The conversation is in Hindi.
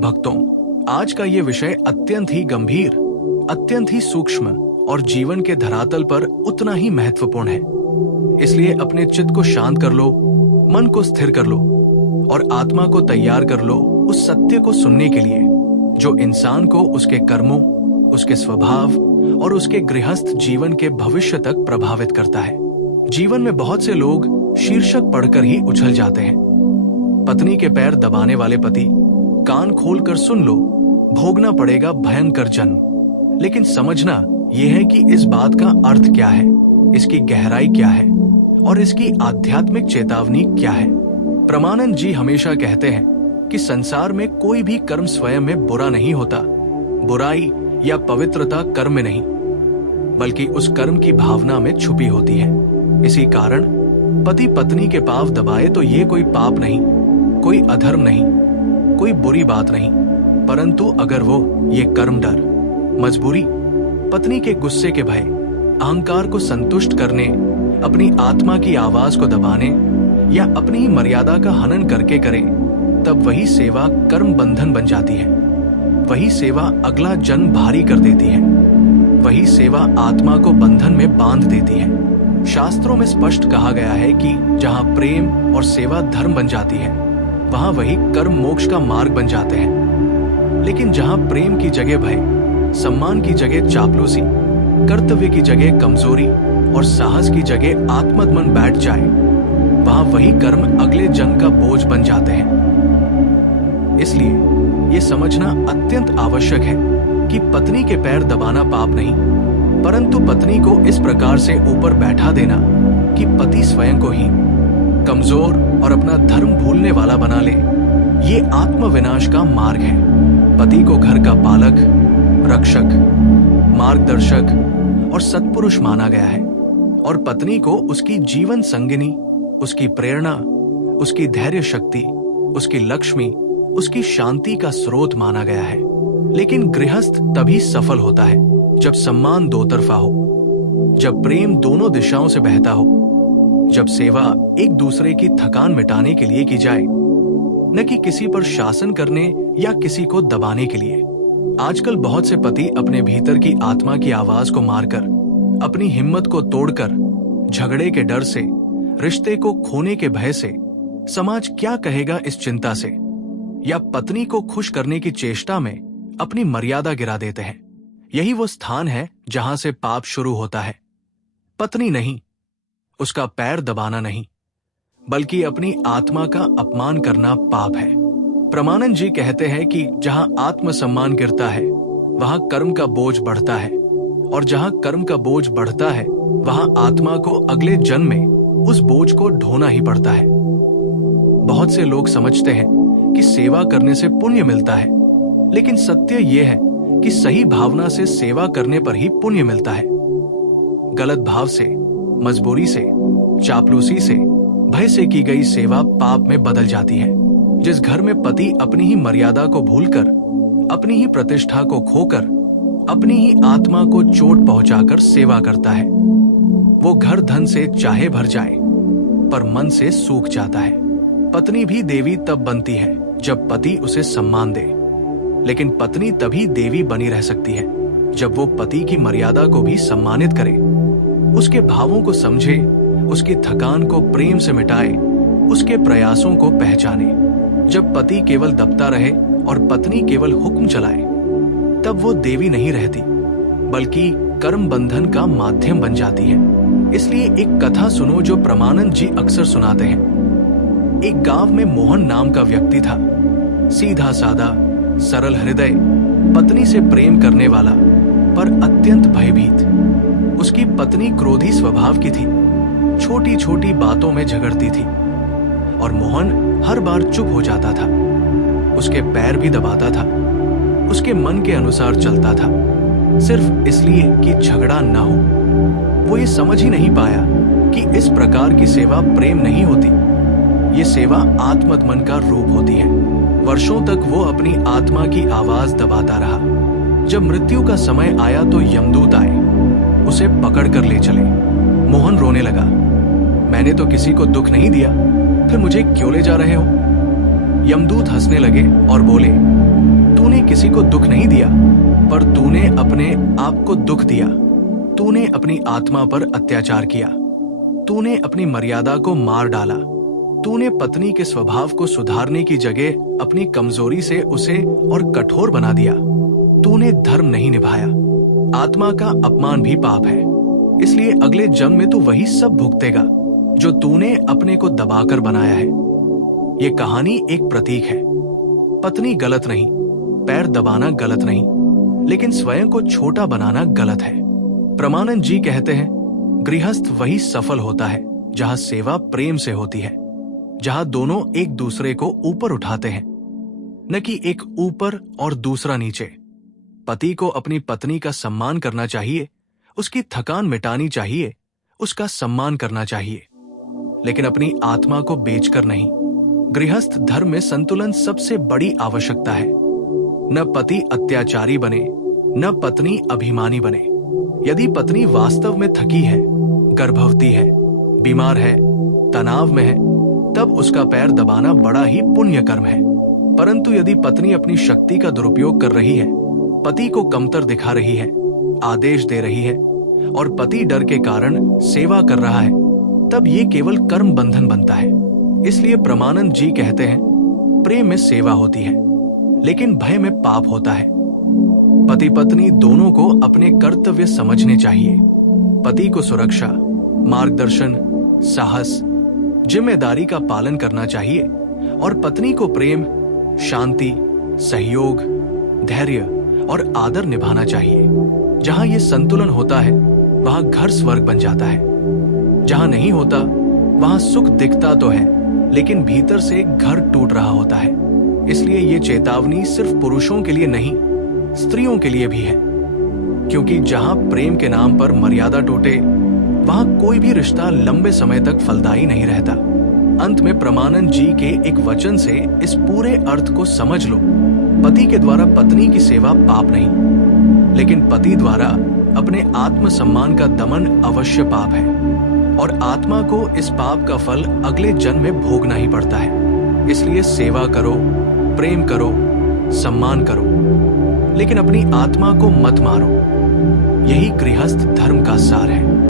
भक्तों, आज का ये विषय अत्यंत ही गंभीर, अत्यंत ही सूक्ष्म और जीवन के धरातल पर उतना ही महत्वपूर्ण है। इसलिए अपने चित्त को शांत कर लो, मन को स्थिर कर लो और आत्मा को तैयार कर लो उस सत्य को सुनने के लिए जो इंसान को उसके कर्मों, उसके स्वभाव और उसके गृहस्थ जीवन के भविष्य तक प्रभावित करता है। जीवन में बहुत से लोग शीर्षक पढ़कर ही उछल जाते हैं। पत्नी के पैर दबाने वाले पति, कान खोलकर सुन लो, भोगना पड़ेगा भयंकर जन्म। लेकिन समझना यह है कि इस बात का अर्थ क्या है, इसकी गहराई क्या है और इसकी आध्यात्मिक चेतावनी क्या है। परमानंद जी हमेशा कहते हैं कि संसार में कोई भी कर्म स्वयं में बुरा नहीं होता। बुराई या पवित्रता कर्म में नहीं, बल्कि उस कर्म की भावना में छुपी होती है। इसी कारण पति पत्नी के पांव दबाए तो ये कोई पाप नहीं, कोई अधर्म नहीं, कोई बुरी बात नहीं, परंतु अगर वो ये कर्म डर, मजबूरी, पत्नी के गुस्से के भय, अहंकार को संतुष्ट करने, अपनी आत्मा की आवाज को दबाने या अपनी ही मर्यादा का हनन करके करे, तब वही सेवा कर्म बंधन बन जाती है। वही सेवा अगला जन्म भारी कर देती है। वही सेवा आत्मा को बंधन में बांध देती है। शास्त्रों में स्पष्ट कहा गया है कि जहां प्रेम और सेवा धर्म बन जाती है, वहां वही कर्म मोक्ष का मार्ग बन जाते हैं। लेकिन जहां प्रेम की जगह भय, सम्मान की जगह चापलूसी, कर्तव्य की जगह कमजोरी और साहस की जगह आत्मदमन बैठ जाए, वहां वही कर्म अगले जन्म का बोझ बन जाते हैं। इसलिए ये समझना अत्यंत आवश्यक है कि पत्नी के पैर दबाना पाप नहीं, परंतु पत्नी को इस प्रकार से ऊपर बैठा देना कि पति स्वयं को ही कमजोर और अपना धर्म भूलने वाला बना ले, ये आत्मविनाश का मार्ग है। पति को घर का पालक, रक्षक, मार्गदर्शक और सत्पुरुष माना गया है और पत्नी को उसकी जीवन संगिनी, उसकी प्रेरणा, उसकी धैर्य शक्ति, उसकी लक्ष्मी, उसकी शांति का स्रोत माना गया है। लेकिन गृहस्थ तभी सफल होता है जब सम्मान दो तरफा हो, जब प्रेम दोनों दिशाओं से बहता हो, जब सेवा एक दूसरे की थकान मिटाने के लिए की जाए, न कि किसी पर शासन करने या किसी को दबाने के लिए। आजकल बहुत से पति अपने भीतर की आत्मा की आवाज को मारकर, अपनी हिम्मत को तोड़कर, झगड़े के डर से, रिश्ते को खोने के भय से, समाज क्या कहेगा इस चिंता से, या पत्नी को खुश करने की चेष्टा में अपनी मर्यादा गिरा देते हैं। यही वो स्थान है जहां से पाप शुरू होता है। पत्नी नहीं, उसका पैर दबाना नहीं, बल्कि अपनी आत्मा का अपमान करना पाप है। परमानंद जी कहते हैं कि जहां आत्मसम्मान गिरता है, वहां कर्म का बोझ बढ़ता है, और जहां कर्म का बोझ बढ़ता है, वहां आत्मा को अगले जन्म में उस बोझ को ढोना ही पड़ता है। बहुत से लोग समझते हैं कि सेवा करने से पुण्य मिलता है, लेकिन सत्य यह है कि सही भावना से सेवा करने पर ही पुण्य मिलता है। गलत भाव से, मजबूरी से, चापलूसी से, भय से की गई सेवा पाप में बदल जाती है। जिस घर में पति अपनी ही मर्यादा को भूलकर, अपनी ही प्रतिष्ठा को खोकर, अपनी ही आत्मा को चोट पहुंचाकर सेवा करता है, वो घर धन से चाहे भर जाए पर मन से सूख जाता है। पत्नी भी देवी तब बनती है जब पति उसे सम्मान दे, लेकिन पत्नी तभी देवी बनी रह सकती है जब वो पति की मर्यादा को भी सम्मानित करे, उसके भावों को समझे, उसकी थकान को प्रेम से मिटाए, उसके प्रयासों को पहचाने। जब पति केवल दबता रहे और पत्नी केवल हुक्म चलाए, तब वो देवी नहीं रहती, बल्कि कर्म बंधन का माध्यम बन जाती है। इसलिए एक कथा सुनो जो परमानंद जी अक्सर सुनाते हैं। एक गांव में मोहन नाम का व्यक्ति था। सीधा सादा, सरल हृदय, पत्नी से प्रेम करने वाला, पर अत्यंत भयभीत। उसकी पत्नी क्रोधी स्वभाव की थी, छोटी छोटी बातों में झगड़ती थी और मोहन हर बार चुप हो जाता था। उसके पैर भी दबाता था, उसके मन के अनुसार चलता था, सिर्फ इसलिए कि झगड़ा न हो। वो ये समझ ही नहीं पाया कि इस प्रकार की सेवा प्रेम नहीं होती, ये सेवा आत्मदमन का रूप होती है। वर्षों तक वो अपनी आत्मा की आवाज दबाता रहा। जब मृत्यु का समय आया तो यमदूत आए, उसे पकड़ कर ले चले। मोहन रोने लगा, मैंने तो किसी को दुख नहीं दिया, फिर मुझे क्यों ले जा रहे हो? यमदूत हंसने लगे और बोले, तूने किसी को दुख नहीं दिया, पर तूने अपने आप को दुख दिया। तूने अपनी आत्मा पर अत्याचार किया। तूने अपनी मर्यादा को मार डाला। तूने पत्नी के स्वभाव को सुधारने की जगह अपनी कमजोरी से उसे और कठोर बना दिया। तूने धर्म नहीं निभाया। आत्मा का अपमान भी पाप है, इसलिए अगले जन्म में तू वही सब भुगतेगा जो तूने अपने को दबाकर बनाया है। ये कहानी एक प्रतीक है। पत्नी गलत नहीं, पैर दबाना गलत नहीं, लेकिन स्वयं को छोटा बनाना गलत है। प्रमानंद जी कहते हैं, गृहस्थ वही सफल होता है जहां सेवा प्रेम से होती है, जहां दोनों एक दूसरे को ऊपर उठाते हैं, न कि एक ऊपर और दूसरा नीचे। पति को अपनी पत्नी का सम्मान करना चाहिए, उसकी थकान मिटानी चाहिए, उसका सम्मान करना चाहिए, लेकिन अपनी आत्मा को बेचकर नहीं। गृहस्थ धर्म में संतुलन सबसे बड़ी आवश्यकता है। न पति अत्याचारी बने, न पत्नी अभिमानी बने। यदि पत्नी वास्तव में थकी है, गर्भवती है, बीमार है, तनाव में है, तब उसका पैर दबाना बड़ा ही पुण्य कर्म है। परंतु यदि पत्नी अपनी शक्ति का दुरुपयोग कर रही है, पति को कमतर दिखा रही है, आदेश दे रही है और पति डर के कारण सेवा कर रहा है, तब ये केवल कर्म बंधन बनता है। इसलिए प्रमानंद जी कहते हैं, प्रेम में सेवा होती है, लेकिन भय में पाप होता है। पति पत्नी दोनों को अपने कर्तव्य समझने चाहिए। पति को सुरक्षा, मार्गदर्शन, साहस, जिम्मेदारी का पालन करना चाहिए और पत्नी को प्रेम, शांति, सहयोग, धैर्य और आदर निभाना चाहिए। जहां ये संतुलन होता है, वहां घर स्वर्ग बन जाता है। जहां नहीं होता, वहां सुख दिखता तो है, लेकिन भीतर से घर टूट रहा होता है। इसलिए ये चेतावनी सिर्फ पुरुषों के लिए नहीं, स्त्रियों के लिए भी है, क्योंकि जहां प्रेम के नाम पर मर्यादा टूटे, वहां कोई भी रिश्ता लंबे समय तक फलदायी नहीं रहता। अंत में प्रमानंद जी के एक वचन से इस पूरे अर्थ को समझ लो। पति के द्वारा पत्नी की सेवा पाप नहीं, लेकिन पति द्वारा अपने आत्मसम्मान का दमन अवश्य पाप है, और आत्मा को इस पाप का फल अगले जन्म में भोगना ही पड़ता है। इसलिए सेवा करो, प्रेम करो, सम्मान करो, लेकिन अपनी आत्मा को मत मारो। यही गृहस्थ धर्म का सार है।